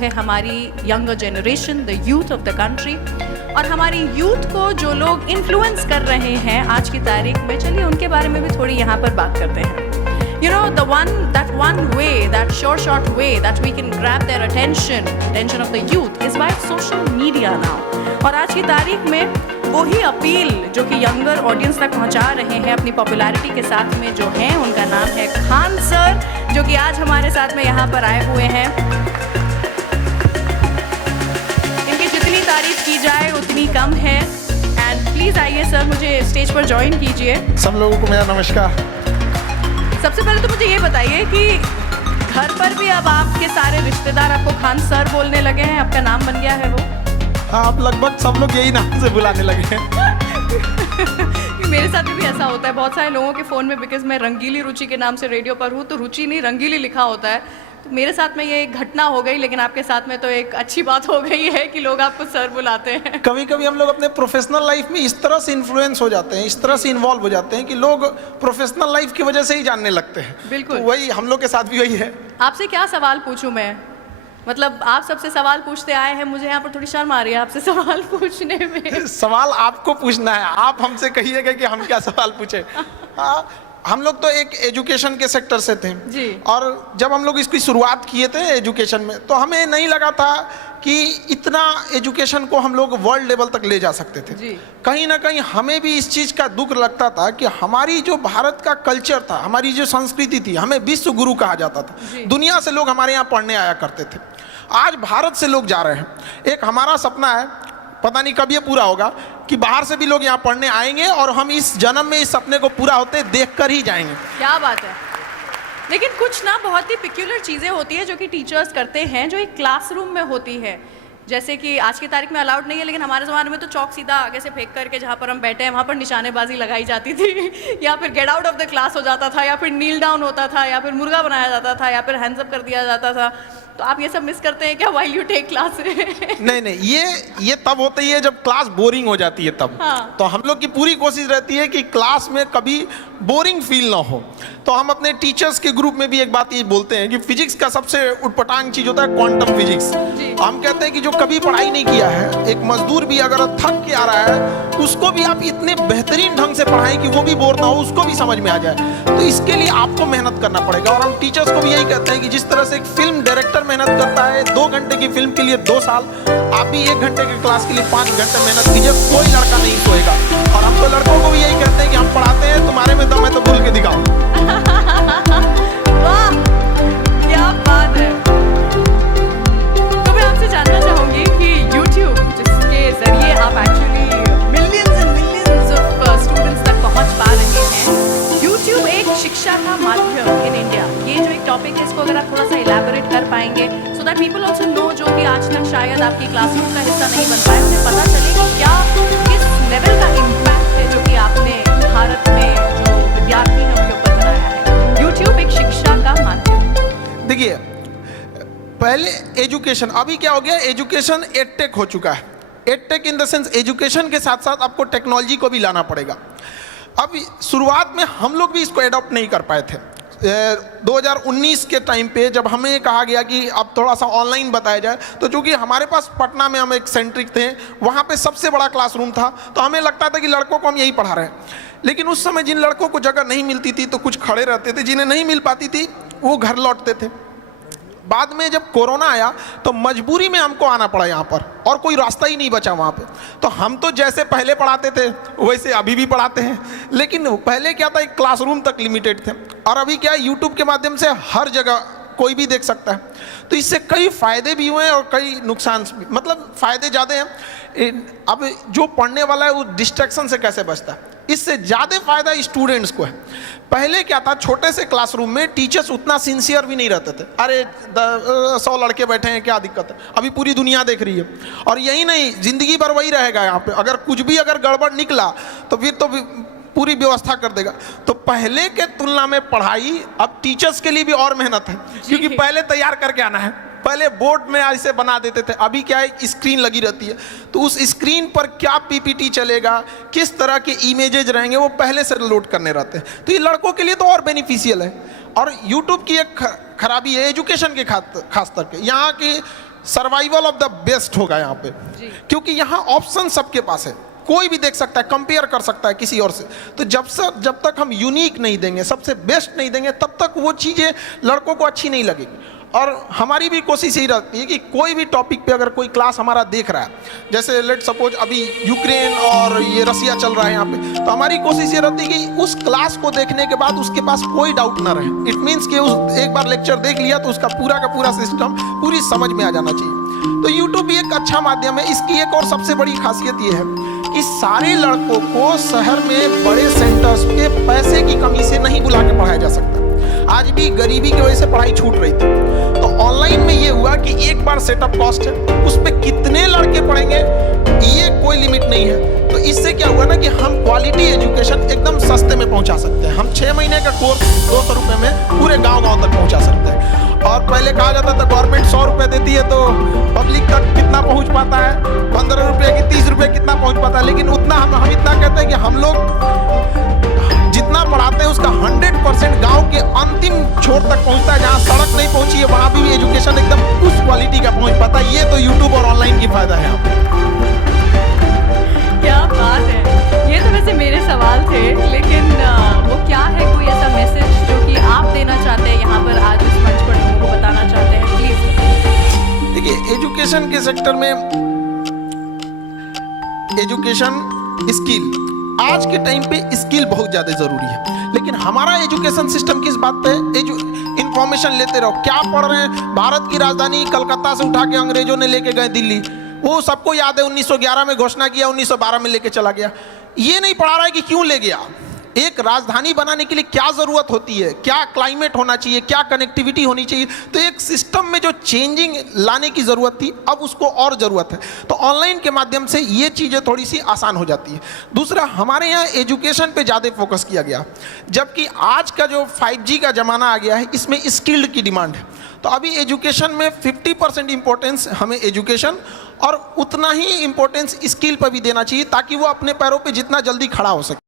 है हमारी younger generation, the youth of the country. और हमारी यूथ को जो लोग इन्फ्लुएंस कर रहे हैं आज की तारीख में, चलिए उनके बारे में भी थोड़ी यहाँ पर बात करते हैं। You know, that one way, that short way that we can grab their attention of the youth is by social media now. और आज की तारीख में वही अपील जो कि यंगर ऑडियंस तक पहुंचा रहे हैं अपनी पॉपुलैरिटी के साथ में जो हैं, उनका नाम है खान सर, जो कि आज हमारे साथ में यहाँ पर आए हुए हैं। इनकी जितनी तारीफ की जाए उतनी कम है। एंड प्लीज आइए सर, मुझे स्टेज पर ज्वाइन कीजिए। सब लोगों को मेरा नमस्कार। सबसे पहले तो मुझे ये बताइए कि घर पर भी अब आपके सारे रिश्तेदार आपको खान सर बोलने लगे हैं, आपका नाम बन गया है वो? हाँ, अब लगभग सब लोग यही नाम से बुलाने लगे हैं। मेरे साथ भी ऐसा होता है बहुत सारे लोगों के फ़ोन में, बिकॉज मैं रंगीली रुचि के नाम से रेडियो पर हूँ, तो रुचि नहीं रंगीली लिखा होता है। तो मेरे साथ में ये एक घटना हो गई, लेकिन आपके साथ में तो एक अच्छी बात हो गई है कि लोग आपको सर बुलाते हैं। कभी कभी हम लोग अपने प्रोफेशनल लाइफ में इस तरह से इन्फ्लुएंस हो जाते हैं, इस तरह से इन्वॉल्व हो जाते हैं कि लोग प्रोफेशनल लाइफ की वजह से ही जानने लगते हैं। बिल्कुल, तो वही हम लोग के साथ भी वही है। आपसे क्या सवाल पूछूं मैं? मतलब आप सबसे सवाल पूछते आए हैं, मुझे यहाँ पर थोड़ी शर्म आ रही है आपसे सवाल पूछने में। सवाल आपको पूछना है, आप हमसे कहिएगा कि हम क्या सवाल पूछे। हाँ, हम लोग तो एक एजुकेशन के सेक्टर से थे जी। और जब हम लोग इसकी शुरुआत किए थे एजुकेशन में, तो हमें नहीं लगा था कि इतना एजुकेशन को हम लोग वर्ल्ड लेवल तक ले जा सकते थे जी। कहीं ना कहीं हमें भी इस चीज़ का दुख लगता था कि हमारी जो भारत का कल्चर था, हमारी जो संस्कृति थी, हमें विश्व गुरु कहा जाता था। दुनिया से लोग हमारे यहाँ पढ़ने आया करते थे। आज भारत से लोग जा रहे हैं। एक हमारा सपना है, पता नहीं कब ये पूरा होगा, कि बाहर से भी लोग यहाँ पढ़ने आएंगे और हम इस जन्म में इस सपने को पूरा होते देख कर ही जाएंगे। क्या बात है। लेकिन कुछ ना बहुत ही पिक्यूलर चीज़ें होती है जो कि टीचर्स करते हैं, जो एक क्लासरूम में होती है। जैसे कि आज की तारीख में अलाउड नहीं है, लेकिन हमारे ज़माने में तो चौक सीधा आगे से फेंक करके जहाँ पर हम बैठे हैं वहाँ पर निशानेबाजी लगाई जाती थी, या फिर get out of the class हो जाता था, या फिर नील डाउन होता था, या फिर मुर्गा बनाया जाता था, या फिर हैंड्स अप कर दिया जाता था। तो आप ये सब मिस करते हैं क्या व्हाइल यू टेक क्लास? नहीं, ये तब होती है जब क्लास बोरिंग हो जाती है तब। हाँ। तो हम लोग की पूरी कोशिश रहती है कि क्लास में कभी बोरिंग फील ना हो। तो हम अपने टीचर्स के ग्रुप में भी एक बात ये बोलते हैं कि फिजिक्स का सबसे उटपटांग चीज होता है क्वांटम फिजिक्स। हम कहते हैं कि जो कभी पढ़ाई नहीं किया है, एक मजदूर भी अगर थक के आ रहा है, उसको भी आप इतने बेहतरीन ढंग से पढ़ाएं कि वो भी बोर ना हो, उसको भी समझ में आ जाए। तो इसके लिए आपको मेहनत करना पड़ेगा। और हम टीचर्स को भी यही कहते हैं कि जिस तरह से एक फिल्म डायरेक्टर मेहनत करता है 2 घंटे की फिल्म के लिए 2 साल, आप भी 1 घंटे की क्लास के लिए 5 घंटे मेहनत कीजिए। कोई लड़का नहीं सोएगा। और हम तो लड़कों को भी यही कहते हैं कि हम पढ़ाते हैं, तुम्हारे में दम है तो बोल के दिखाओ। वाह, क्या बात है। तो मैं आपसे जानना चाहूंगी कि YouTube, जिसके जरिए आप actually millions and millions of students तक पहुंच पा रहे हैं, YouTube एक शिक्षा का माध्यम इन इंडिया, ये जो एक टॉपिक है, इसको अगर आप थोड़ा सा इलैबोरेट कर पाएंगे, so that people also know, जो कि आज तक शायद आपकी क्लासरूम का हिस्सा नहीं बन पाए, उन्हें पता चले कि क्या किस लेवल का इम्पैक्ट है जो कि आपने भारत में जो विद्यार्थी हैं उनके ऊपर बनाया है। YouTube एक शिक्षा का माध्यम। देखिए, पहले एजुकेशन, अभी क्या हो गया, एजुकेशन एडटेक हो चुका है। Edtech in the sense education के साथ साथ आपको टेक्नोलॉजी को भी लाना पड़ेगा। अब शुरुआत में हम लोग भी इसको एडॉप्ट नहीं कर पाए थे। 2019 के टाइम पे जब हमें कहा गया कि अब थोड़ा सा ऑनलाइन बताया जाए, तो चूंकि हमारे पास पटना में हम एक सेंट्रिक थे, वहाँ पे सबसे बड़ा क्लासरूम था, तो हमें लगता था कि लड़कों को हम यही पढ़ा रहे हैं। लेकिन उस समय जिन लड़कों को जगह नहीं मिलती थी तो कुछ खड़े रहते थे, जिन्हें नहीं मिल पाती थी वो घर लौटते थे। बाद में जब कोरोना आया तो मजबूरी में हमको आना पड़ा यहाँ पर, और कोई रास्ता ही नहीं बचा वहाँ पे। तो हम तो जैसे पहले पढ़ाते थे वैसे अभी भी पढ़ाते हैं, लेकिन पहले क्या था, एक क्लासरूम तक लिमिटेड थे, और अभी क्या है, यूट्यूब के माध्यम से हर जगह कोई भी देख सकता है। तो इससे कई फायदे भी हुए हैं और कई नुकसान भी, मतलब फायदे ज़्यादा हैं। अब जो पढ़ने वाला है वो डिस्ट्रैक्शन से कैसे बचता है, इससे ज़्यादा फायदा स्टूडेंट्स को है। पहले क्या था, छोटे से क्लासरूम में टीचर्स उतना सिंसियर भी नहीं रहते थे। अरे 100 लड़के बैठे हैं, क्या दिक्कत है, अभी पूरी दुनिया देख रही है। और यही नहीं, जिंदगी भर वही रहेगा यहाँ पे। अगर कुछ भी अगर गड़बड़ निकला तो फिर तो पूरी व्यवस्था कर देगा। तो पहले के तुलना में पढ़ाई अब टीचर्स के लिए भी और मेहनत है, क्योंकि पहले तैयार करके आना है। पहले बोर्ड में ऐसे बना देते थे, अभी क्या है, स्क्रीन लगी रहती है, तो उस स्क्रीन पर क्या पीपीटी चलेगा, किस तरह के इमेजेज रहेंगे, वो पहले से लोड करने रहते हैं। तो ये लड़कों के लिए तो और बेनिफिशियल है। और यूट्यूब की एक खराबी है एजुकेशन के खास करके, यहाँ की सर्वाइवल ऑफ द बेस्ट होगा यहाँ पे, जी। क्योंकि यहाँ ऑप्शन सबके पास है, कोई भी देख सकता है, कंपेयर कर सकता है किसी और से। तो जब तक हम यूनिक नहीं देंगे, सबसे बेस्ट नहीं देंगे, तब तक वो चीज़ें लड़कों को अच्छी नहीं लगेगी। और हमारी भी कोशिश यही रहती है कि कोई भी टॉपिक पे अगर कोई क्लास हमारा देख रहा है, जैसे लेट सपोज अभी यूक्रेन और ये रसिया चल रहा है यहाँ पे, तो हमारी कोशिश ये रहती है कि उस क्लास को देखने के बाद उसके पास कोई डाउट ना रहे। इट मीन्स कि उस एक बार लेक्चर देख लिया तो उसका पूरा का पूरा सिस्टम पूरी समझ में आ जाना चाहिए। तो यूट्यूब भी एक अच्छा माध्यम है। इसकी एक और सबसे बड़ी खासियत ये है कि सारे लड़कों को शहर में बड़े सेंटर्स पे पैसे की कमी से नहीं बुला के पढ़ाया जा सकता। आज भी गरीबी की वजह से पढ़ाई छूट रही थी। तो ऑनलाइन में ये हुआ कि एक बार सेटअप कॉस्ट है, उस पे कितने लड़के पढ़ेंगे ये कोई लिमिट नहीं है। तो इससे क्या हुआ ना कि हम क्वालिटी एजुकेशन एकदम सस्ते में पहुंचा सकते हैं। हम 6 महीने का कोर्स 200 रुपये में पूरे गांव-गांव तक पहुंचा सकते हैं। और पहले कहा जाता था गवर्नमेंट 100 रुपये देती है तो पब्लिक तक कितना पहुंच पाता है, 15 रुपये की 30 रुपये कितना पहुंच पाता है। लेकिन उतना हम इतना कहते हैं कि हम लोग जितना पढ़ाते हैं उसका 100% गांव के अंतिम छोर तक पहुंचता है। जहां सड़क नहीं पहुंची है वहां भी एजुकेशन एकदम उस क्वालिटी का पहुंच पाता है। ये तो यूट्यूब और ऑनलाइन की फायदा है। क्या बात है। ये तो वैसे मेरे सवाल थे, लेकिन वो क्या है, कोई ऐसा मैसेज जो कि आप देना चाहते हैं यहाँ पर आज इस मंच पर लोगों को बताना चाहते हैं, प्लीज। देखिए, एजुकेशन के सेक्टर में एजुकेशन स्किल, आज के टाइम पे स्किल बहुत ज़्यादा ज़रूरी है। लेकिन हमारा एजुकेशन सिस्टम किस बात पे, इंफॉर्मेशन लेते रहो। क्या पढ़ रहे हैं? भारत की राजधानी कलकत्ता से उठा के अंग्रेजों ने लेके गए दिल्ली, वो सबको याद है। 1911 में घोषणा किया, 1912 में लेके चला गया। ये नहीं पढ़ा रहा है कि क्यों ले गया। एक राजधानी बनाने के लिए क्या ज़रूरत होती है, क्या क्लाइमेट होना चाहिए, क्या कनेक्टिविटी होनी चाहिए। तो एक सिस्टम में जो चेंजिंग लाने की ज़रूरत थी, अब उसको और ज़रूरत है। तो ऑनलाइन के माध्यम से ये चीज़ें थोड़ी सी आसान हो जाती है। दूसरा, हमारे यहाँ एजुकेशन पे ज़्यादा फोकस किया गया, जबकि आज का जो 5G का ज़माना आ गया है, इसमें स्किल्ड की डिमांड है। तो अभी एजुकेशन में 50% इम्पोर्टेंस हमें एजुकेशन और उतना ही इम्पोर्टेंस स्किल पर भी देना चाहिए, ताकि वो अपने पैरों पे जितना जल्दी खड़ा हो सके।